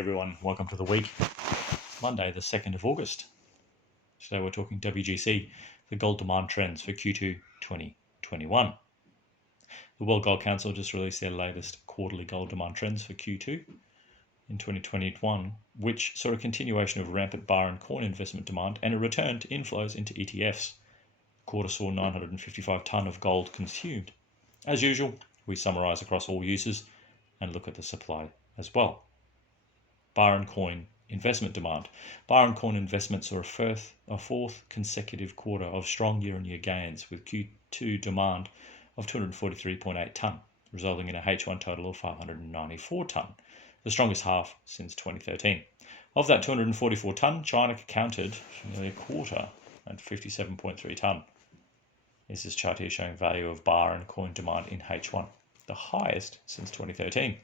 everyone. Welcome to the week. Monday, the 2nd of August. Today we're talking WGC, the gold demand trends for Q2 2021. The World Gold Council just released their latest quarterly gold demand trends for Q2 in 2021, which saw a continuation of rampant Byron coin investment demand and a return to inflows into ETFs. The quarter saw 955 tonne of gold consumed. As usual, we summarise across all uses and look at the supply as well. Byron coin investment demand. Byron coin investments saw a fourth consecutive quarter of strong year-on-year gains, with Q2 demand of 243.8 tonne, resulting in a H1 total of 594 tonne, the strongest half since 2013. Of that 244 tonne, China accounted for nearly a quarter at 57.3 tonne. Is this chart here showing value of Byron coin demand in H1, the highest since 2013.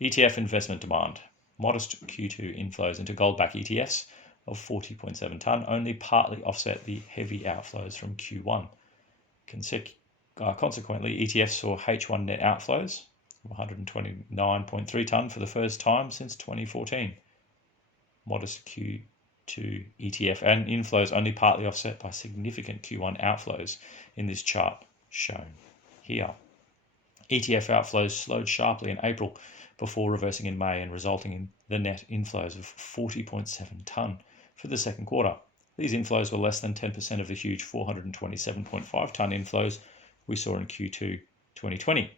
Etf Investment Demand. Modest Q2 inflows into gold-backed ETFs of 40.7 tonne only partly offset the heavy outflows from Q1. Consequently, ETFs saw H1 net outflows of 129.3 tonne for the first time since 2014. Modest Q2 ETF and inflows only partly offset by significant Q1 outflows in this chart shown here. ETF outflows slowed sharply in April before reversing in May and resulting in the net inflows of 40.7 tonne for the second quarter. These inflows were less than 10% of the huge 427.5 tonne inflows we saw in Q2 2020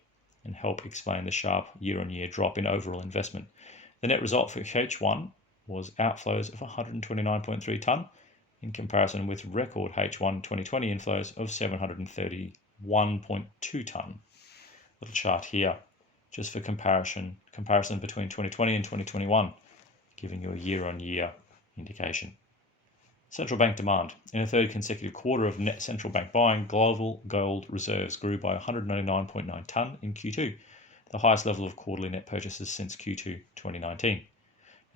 and help explain the sharp year-on-year drop in overall investment. The net result for H1 was outflows of 129.3 tonne in comparison with record H1 2020 inflows of 731.2 tonne. Little chart here just for comparison between 2020 and 2021, giving you a year-on-year indication. Central bank demand. In a third consecutive quarter of net central bank buying, global gold reserves grew by 199.9 tonne in Q2, the highest level of quarterly net purchases since Q2 2019,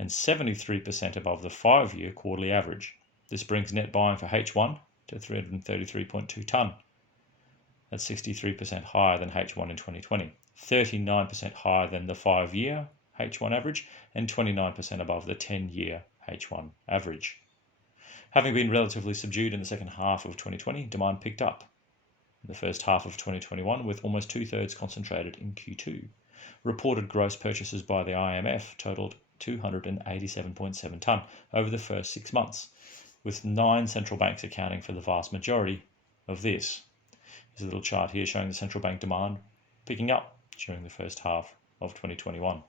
and 73% above the 5-year quarterly average. This brings net buying for H1 to 333.2 tonne. That's 63% higher than H1 in 2020, 39% higher than the 5-year H1 average, and 29% above the 10-year H1 average. Having been relatively subdued in the second half of 2020, demand picked up in the first half of 2021, with almost two-thirds concentrated in Q2. Reported gross purchases by the IMF totaled 287.7 tonne over the first 6 months, with 9 central banks accounting for the vast majority of this. There's a little chart here showing the central bank demand picking up during the first half of 2021.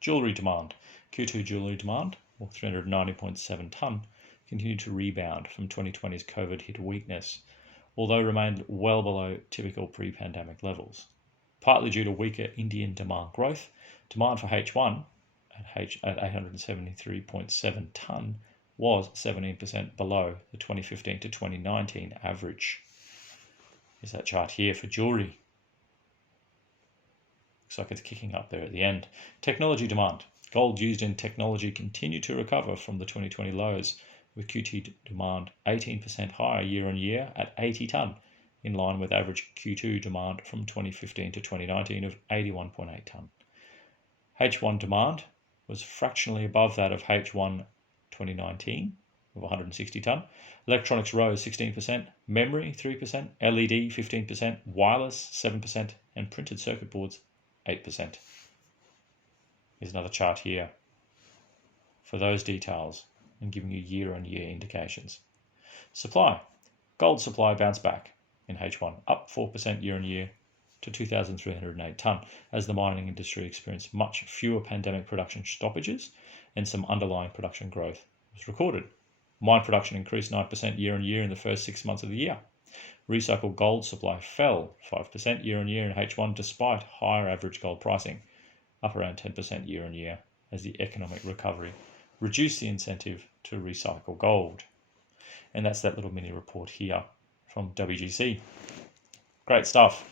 Jewellery demand. Q2 jewellery demand, or 390.7 tonne, continued to rebound from 2020's COVID-hit weakness, although remained well below typical pre-pandemic levels. Partly due to weaker Indian demand growth, demand for H1 at 873.7 tonne was 17% below the 2015 to 2019 average. Is that chart here for jewellery. Looks like it's kicking up there at the end. Technology demand. Gold used in technology continued to recover from the 2020 lows, with Q2 demand 18% higher year-on-year at 80 tonne, in line with average Q2 demand from 2015 to 2019 of 81.8 tonne. H1 demand was fractionally above that of H1 2019 of 160 tonne. Electronics rose 16%, memory 3%, LED 15%, wireless 7%, and printed circuit boards 8%. Here's another chart here for those details and giving you year-on-year indications. Supply. Gold supply bounced back in H1, up 4% year-on-year to 2,308 tonne, as the mining industry experienced much fewer pandemic production stoppages and some underlying production growth was recorded. Mine production increased 9% year-on-year in the first 6 months of the year. Recycled gold supply fell 5% year-on-year in H1 despite higher average gold pricing, up around 10% year-on-year, as the economic recovery reduced the incentive to recycle gold. And that's that little mini report here from WGC. Great stuff.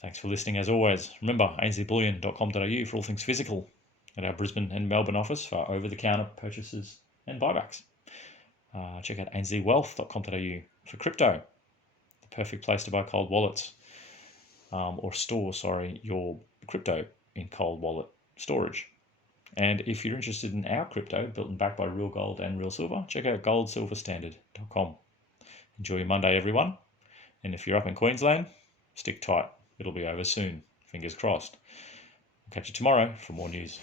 Thanks for listening as always. Remember, anzbullion.com.au for all things physical, at our Brisbane and Melbourne office for over-the-counter purchases and buybacks. Check out anzwealth.com.au for crypto, the perfect place to buy cold wallets, or store your crypto in cold wallet storage. And if you're interested in our crypto, built and backed by real gold and real silver, check out goldsilverstandard.com. Enjoy your Monday, everyone. And if you're up in Queensland, stick tight. It'll be over soon. Fingers crossed. I'll catch you tomorrow for more news.